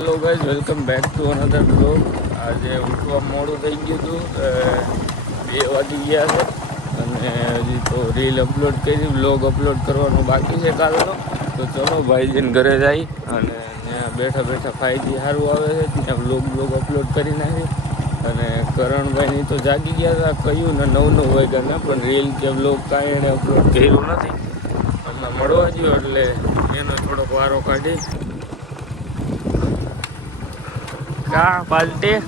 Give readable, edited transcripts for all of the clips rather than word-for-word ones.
Hello guys, welcome back to another blog. આજે ઉઠવા મોડું થઈ ગયું હતું, 2 વાગી ગયા છે અને હજી તો રીલ અપલોડ કરી, બ્લોગ અપલોડ કરવાનો બાકી છે કાલનો. તો ચલો ભાઈજીને ઘરે જાય અને ત્યાં બેઠા બેઠા ફાઈજી સારું આવે છે ત્યાં બ્લોગ અપલોડ કરી નાખી. અને કરણભાઈની તો જાગી ગયા હતા, કહ્યું ને 9 વાગ્યાના, પણ રીલ કે બ્લોગ કાંઈ એણે અપલોડ કર્યું નથી. હમણાં મળવા ગયો એટલે એનો થોડોક વારો કાઢી. કા પાલટી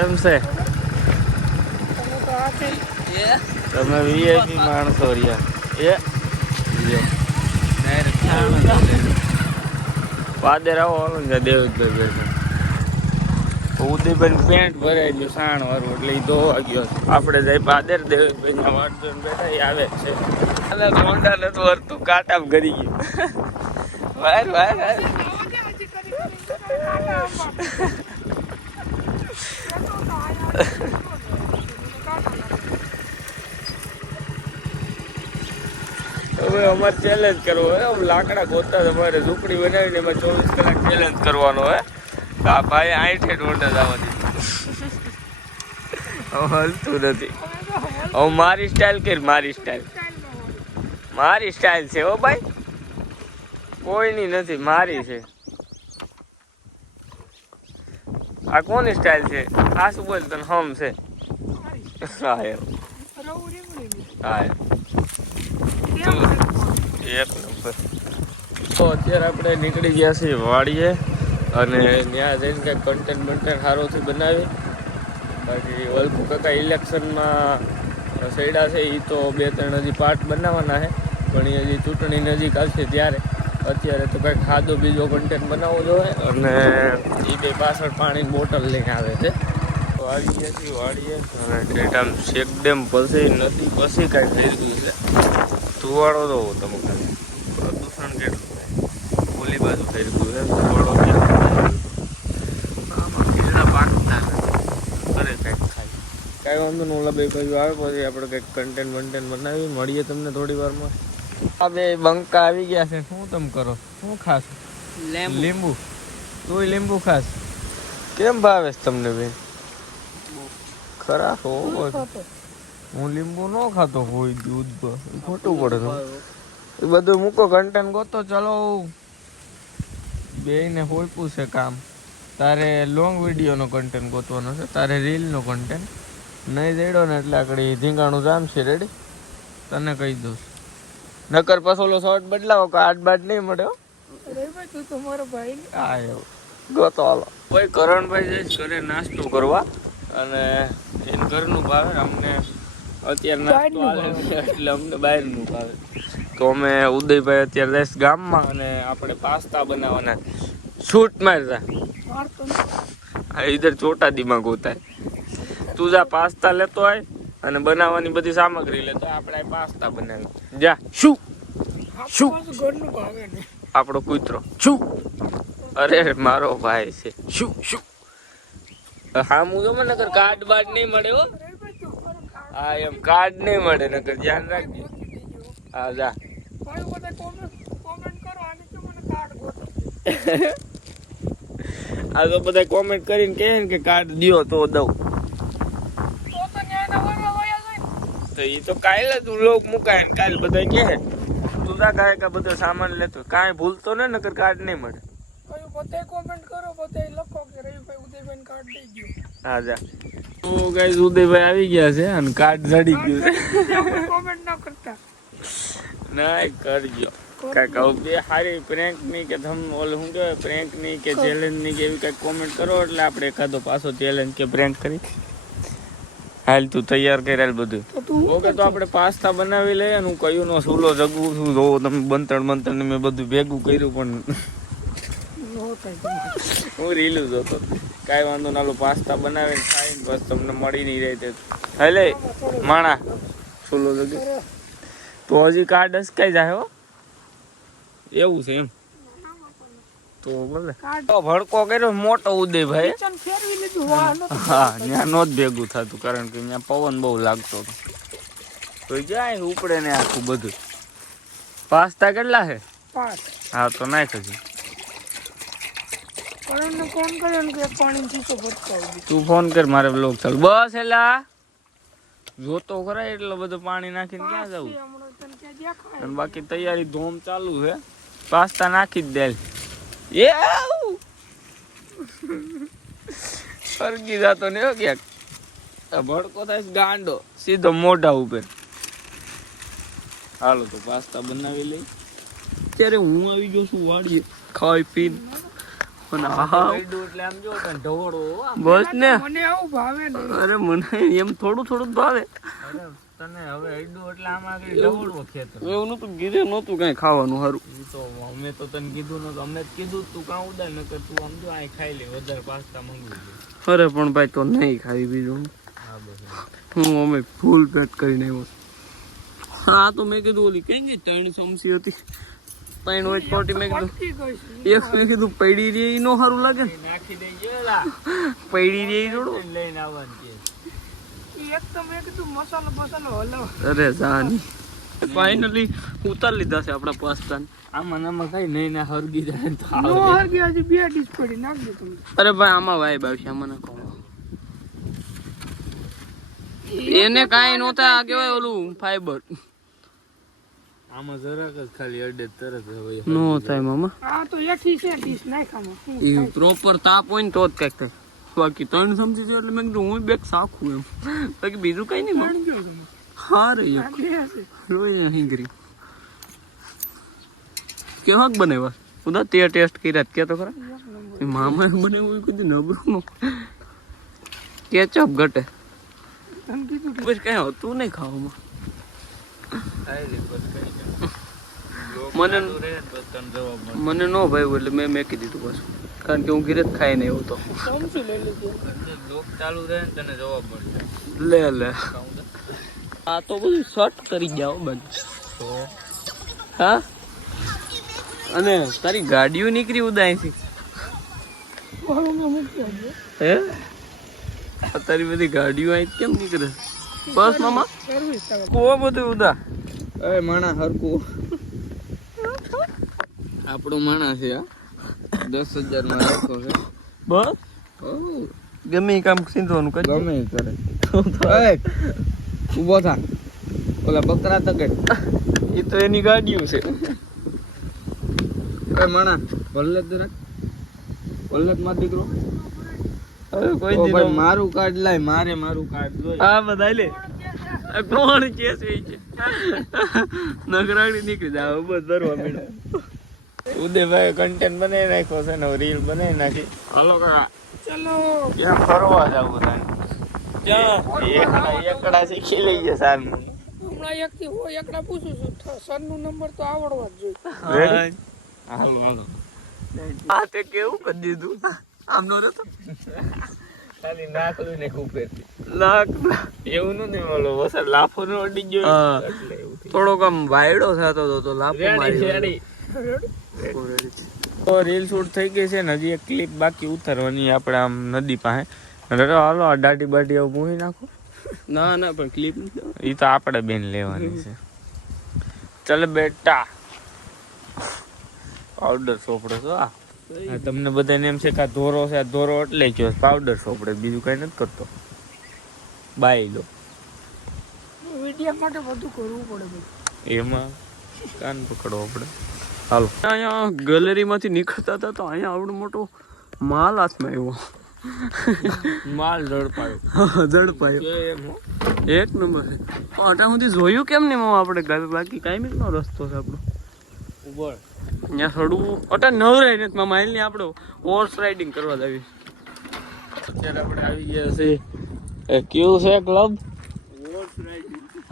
એમ છે? તમે વીઆઈપી માણસો રહ્યા. પાદર આવો હાલો ને દેવતભાઈ બેઠા. ઉદયભાઈ પેન્ટ ભરાઈ ગયું સાણ વાળું એટલે એ ધોવા ગયો. આપણે જઈ પાદર, દેવતભાઈ ના વાટ જોઈને બેઠા એ આવે છે. મોંડા નતું વરતું કાંટામાં ગરી ગયું. વાર વાર હવે અમારે ચેલેન્જ કરવો હોય, લાકડા ગોતા તમારે ઝૂંપડી બનાવીને એમાં 24 કલાક ચેલેન્જ કરવાનો હોય. આ ભાઈ 8 ઢોંડા જવા દીધું. હલતું નથી. હવે મારી સ્ટાઇલ મારી સ્ટાઇલ છે હો ભાઈ, કોઈની નથી, મારી છે. આ કોની સ્ટાઇલ છે? આ શું બોલ તને હમ છે? હા એમ હા એક નંબર. તો અત્યારે આપણે નીકળી ગયા છીએ વાડીએ અને ત્યાં જઈને કંઈક કન્ટેન્ટ સારોથી બનાવી. બાકી વલ્કુ કાકા ઇલેક્શનમાં સૈડા છે, એ તો 2-3 હજી પાર્ટ બનાવવાના છે, પણ એ હજી ચૂંટણી નજીક આવશે ત્યારે. અત્યારે તો કંઈક ખાધો બીજો કન્ટેન્ટ બનાવવો જોઈએ અને એ બે પાછળ પાણીની બોટલ લઈને આવે છે. તો આવી ગયા છીએ વાડીએ અને ડેટામ શેક ડેમ પછી નદી પછી કાંઈ થઈ ગયું છે. ધુવાડો તો તમે ખાલી પ્રદૂષણ કેટલું થાય, ઓલી બાજુ થઈ ગયું છે ધુવાડો. આમાં કીડા પાકતા કરે કંઈક ખાય, કાંઈ વાંધો નહીં. ઓલા બે બાજુ આવે પછી આપણે કંઈક કન્ટેન્ટ બનાવી મળીએ તમને થોડી વારમાં. આ બે બંકા આવી ગયા છે. શું તમે કરો? શું ખાસ? લીંબુ. તું લીંબુ ખાસ? કેમ ભાવે છે તમને બેન? ખરા હો, હું લીંબુ ન ખાતો હોય. દૂધ ખોટું પડે તો એ બધું મૂકો, કન્ટેન્ટ ગોતો. ચલો બે ને હોઈપું છે કામ. તારે લોંગ વિડીયોનો કન્ટેન્ટ ગોતવાનો છે, તારે રીલનો કન્ટેન્ટ નહીં દેડો ને એટલે આકડી ધીંગાણું જામ છે. રેડી? તને કહી દઉં, નકર પછી ઓલો શોર્ટ બદલાવો કે 8 બાટ નહીં મળે. હા એવું ગોતો હાલો. કોઈ કરણભાઈ જઈશ ઘરે નાસ્તો કરવા અને એને ઘરનું ભાવે, અમને અત્યારે નાસ્તો આવે એટલે અમને બહારનું ભાવે. તો અમે ઉદયભાઈ અત્યારે જઈશ ગામમાં અને આપણે પાસ્તા બનાવવાના. શૂટ મારતા ઇધર ચોટા દિમાગ હોતા. તું જા પાસ્તા લેતો હોય અને બનાવવાની બધી સામગ્રી લેતો હોય, આપણે પાસ્તા બનાવી. જા. શું શું આપણો કૂતરો શું? અરે મારો ભાઈ છે. શું શું? હા હું ગમે નકર કાર્ડ બાર્ડ નહીં મળે હો. હા એમ કાર્ડ નહીં મળે નકર ધ્યાન રાખજે. હા જા. આ તો બધા કોમેન્ટ કરીને કહે ને કે કાર્ડ દ્યો તો દઉં. તો એ તો કાલે તું લોક મુકાય ને કાલે બધા કહે તું જા કાંઈ કા બધો સામાન લેતો, કાંઈ ભૂલતો ને નકર કાર્ડ નહીં મળે. હા જા. તો ગાઈસ ઉદયભાઈ આવી ગયા છે અને કાર્ડ જડી ગયું છે. કોમેન્ટ ન કરતા ના કરજો કાકા. બે સારી પ્રેન્ક ની કે ધમ ઓલે શું કહેવાય પ્રેન્ક ની કે ચેલેન્જ ની કે એવી કઈક કોમેન્ટ કરો એટલે આપણે એકાદો પાછો ચેલેન્જ કે પ્રેન્ક કરી. હાલ તું તૈયાર કરેલ બધું ઓકે. તો આપણે પાસ્તા બનાવી લઈએ. હું કયું નો સૂલો જગવું છું જોવો તમે. બંતણ મેં બધું ભેગું કર્યું પણ હું રીલું જોતો. કાંઈ વાંધો નાલો પાસ્તા બનાવીને ખાઈને બસ તમને મળી નહીં રહી. હેલે માણા સૂલો જગી તો હજી કાર્ડ અસકાઈ જાય હો. એવું છે એમ? તો બોલે ભડકો કર્યો મોટો ઉદયભાઈ. હા ત્યાં નો જ ભેગું થતું કારણ કે ત્યાં પવન બહુ લાગતો હતો. તો જાય ઉપડે ને આખું બધું. પાસ્તા કેટલા છે? 5. હા તો નાખ હજી. કરણને ફોન કર્યો ને કે પાણી ચીસો ભટકાવી દે. તું ફોન કર મારે બ્લોગ ચાલુ. બસ એલા જોતો ખરા એટલો બધો પાણી નાખીને ક્યાં જવું. હમણાં તને ક્યાં દેખાય અને બાકી તૈયારી ધોમ ચાલુ છે. પાસ્તા નાખી જ દે. એ ફરકી જાતો ને હો ક્યાંક. આ ભડકો થાય છે ગાંડો સીધો મોઢા ઉપર. હાલો તો પાસ્તા બનાવી લઈ. ત્યારે હું આવી ગયો છું વાડીએ ખાઈ પીને. અને આહા એટલે આમ જો તને ઢવળો બસ ને. મને આવું ભાવે નહીં. અરે મને એમ થોડું થોડું જ ભાવે. અરે તને હવે હેડું એટલે આમ આગળ ઢવળવો ખેતર. એવું નતું કીધું નતું કઈ ખાવાનું સારું. તો અમે તો તને કીધું નતું. અમે કીધું તું કાં ઉડાય નકર તું આમ જો આ ખાઈ લે વધારે પાસ્તા મંગાવી. અરે પણ ભાઈ તો નહીં ખાવી બીજું. હું અમે ફૂલ પેક કરીને આવ્યો. હા તો મેં કીધું ઓલી કઈ ગઈ 3 ચમચી હતી. 3 હોય પોટી મેં કીધું. એક મેં કીધું પડી રહી નો સારું લાગે ને. નાખી દેજે લા. પડી રહી થોડું લઈને આવવાનું કે. એક તો મેં કીધું મસાલો હલાવ. અરે જાની ફાઇનલી ઉતાર લીધા છે આપણા પાસ્તા. આમાં નામાં કઈ નહીં ના હરગી જાય તો નો હરગી હજી 2 ડીશ પડી નાખ દે તમે. અરે ભાઈ આમાં વાઈબ આવશે આમાં ના કહો. એને કાઈ નહોતા કેવાય ઓલું ફાઈબર. આમાં જરાક જ ખાલી અડે તરત હવે નો થાય મામા. આ તો એઠી છે ડીશ નાખામાં. એ પ્રોપર તાપ હોય ને તો જ કઈક થાય. બાકી 3 ચમચી છે એટલે મેં કીધું હું બેક સાખું એમ. બાકી બીજું કઈ નહીં મામા. હા રે રોજ હિંગરી કેવાક બનાવ્યા ઉદા તે ટેસ્ટ કર્યા કે તો ખરા. મામા બનાવ્યું કીધું નબરું નો કેચઅપ ઘટે. બસ કઈ હતું નહીં ખાવામાં. મને નો ભાઈ એટલે મેં મેકી દીધું પાછું. કારણ કે હું ઘીરે જ ખાઈ નહીં એવું તો ચાલુ રહે ને તને જવાબ મળશે. લે આ તો બધું શર્ટ કરી જાઓ બંધ. હા અને તારી ગાડીઓ નીકળી ઉદાયથી. હે તારી બધી ગાડીઓ અહીં કેમ નીકળે બસ મામા. કો બધું ઉદા. એ માણા હરકું આપણો માણા છે. 10,000 માં રાખો છે બસ. ગમે કામ સીધવાનું કરે ગમે કરે. ઉભો થા ઓલા બકરા તગડ એ તો એની ગાડીઓ છે. એ માણા વલ્લત રાખ વલ્લત માં દીકરો. હવે કોઈ દી મારું કાર્ડ લાય મારું કાર્ડ જોઈ. હા બધાય લે કોણ કે છે નગરાડી નીકળી જાય બસ ધરવા મેળા. ઉદયભાઈ કન્ટેન્ટ બનાવી નાખ્યો છે ને રીલ બનાવી નાખી. હાલો કાકા ચલો ક્યાં ફરવા જવું થાય. એકડા શીખી લઈએ સાર. હમણાં એકથી હું એકડા પૂછું છું સરનો નંબર તો આવડવા જ જોઈએ. હાલો હા તે કેવું કરી દીધું આમ નો રહેતો. ખાલી નાખલું ને ઉપરથી લાખ એવું નથી બોલો વસર લાફો નો અડી ગયો. થોડોક આમ વાયડો થતો હતો તો લાફો મારી. તો રીલ શૂટ થઈ ગઈ છે ને હજી એક ક્લિપ બાકી ઉતારવાની આપણે આમ નદી પાસે. હાલો આ દાઢી બાટી આવું મૂકી નાખો. ના પણ ક્લિપ એ તો આપણે બેન લેવાની છે. ચાલ બેટા પાવડર સોપડો છો. તમને બધાને એમ છે કે આ ધોરો છે. આ ધોરો એટલે જ પાવડર સોપડે બીજું કઈ નથી કરતો. બાઈ લો વિડિયો માટે બધું કરવું પડે. એમાં કાન પકડવો પડે. હાલો અહીંયા ગેલેરી માંથી નીકળતા હતા તો અહીંયા આવડો મોટો માલ હાથમાં આવ્યો. માલ ઝડપાયો એક નંબર છે. અટા સુધી જોયું કેમ નહીં મામા આપણે બાકી કાંઈ નો રસ્તો છે આપણો ઉપર ત્યાં થોડું અટા નવરાય નથી મામા. એની આપણે હોર્સ રાઇડિંગ કરવા જ આવી. અત્યારે આપણે આવી ગયા છે કયું છે ક્લબ.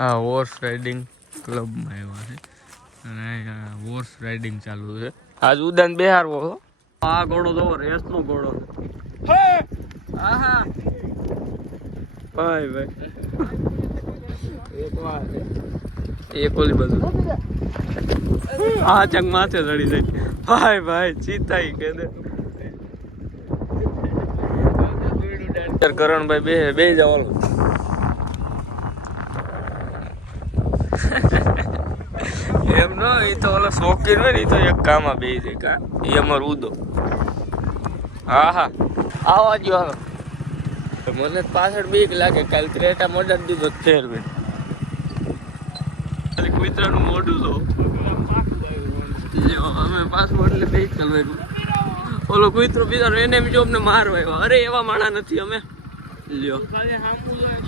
હા હોર્સ રાઇડિંગ ક્લબમાં આવ્યા છે અને હોર્સ રાઇડિંગ ચાલુ છે. આજ ઉદાન બેહારવો. આ ઘોડો તો રેસ નો ઘોડો છે. હા ભાઈ એક ઓલી બાજુ આ ચંગ માથે ચડી જાય. ભાઈ ચીતા કે દે કરણભાઈ બે જાવ. એમ નો એ તો ઓલો શોખીન હોય ને એ તો એક કામમાં બે જાય કા. એ અમાર ઉદો હા હા આવા જો હાલો મને પાછળ બીક લાગે કાલ ક્રેટા મોઢા દીધો તેર મિનિટ ખાલી કુતરાનું મોઢું તો અમે પાસપોર્ટ એટલે બે ચાલવાનું ઓલો કુતરો બીજા એને બી જો અમને મારવા આવ્યો અરે એવા માણા નથી અમે લ્યો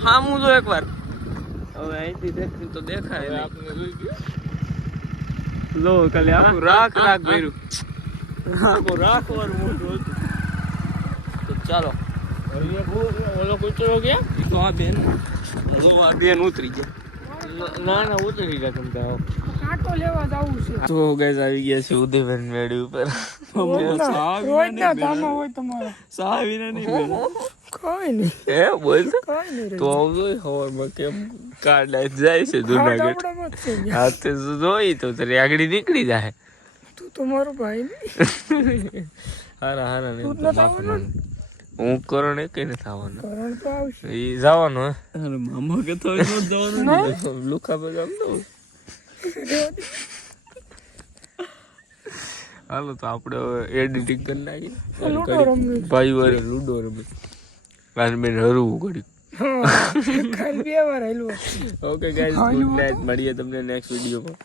હામું જો એકવાર હવે અહીંથી દેખી તો દેખાય લો કાલે આખું રાખ ભર્યું આખું રાખવાનું મોટું હતું તો ચાલો ઓલો કુતરો ગયા તો આ બેન ઉતરી ગયા ના ઉતરી ગયા તમે આવો કાંટો લેવા જવું છે તો ગાઈસ આવી ગયા છે ઉદયવન મેળી ઉપર રોજના ધામા હોય તમારા સાવીને નહીં કોઈ નહીં હે બોલ કોઈ નહીં તો આવજો હવારમાં કેમ કાર્ડ જાય છે જુનાગઢ હાથે જોઈ તો તારી આગળ નીકળી જાય તું તો મારો ભાઈ નહીં હારા તું નહીં જ નથી આવવાનો? હું કરણ એ કઈ નથી આવવાનો કરણ તો આવશે એ જવાનો હે મામા કે તો જવાનું લુખા પર આમ તો હાલો તો આપણે એડિટિંગ કરી નાખીએ ભાઈ વારે લૂડો રમે કાન બેન હરવું ઘડી ખાલી 2 વાર હાલ્યો ઓકે ગાઈસ ગુડ નાઈટ મળીએ તમને નેક્સ્ટ વિડીયોમાં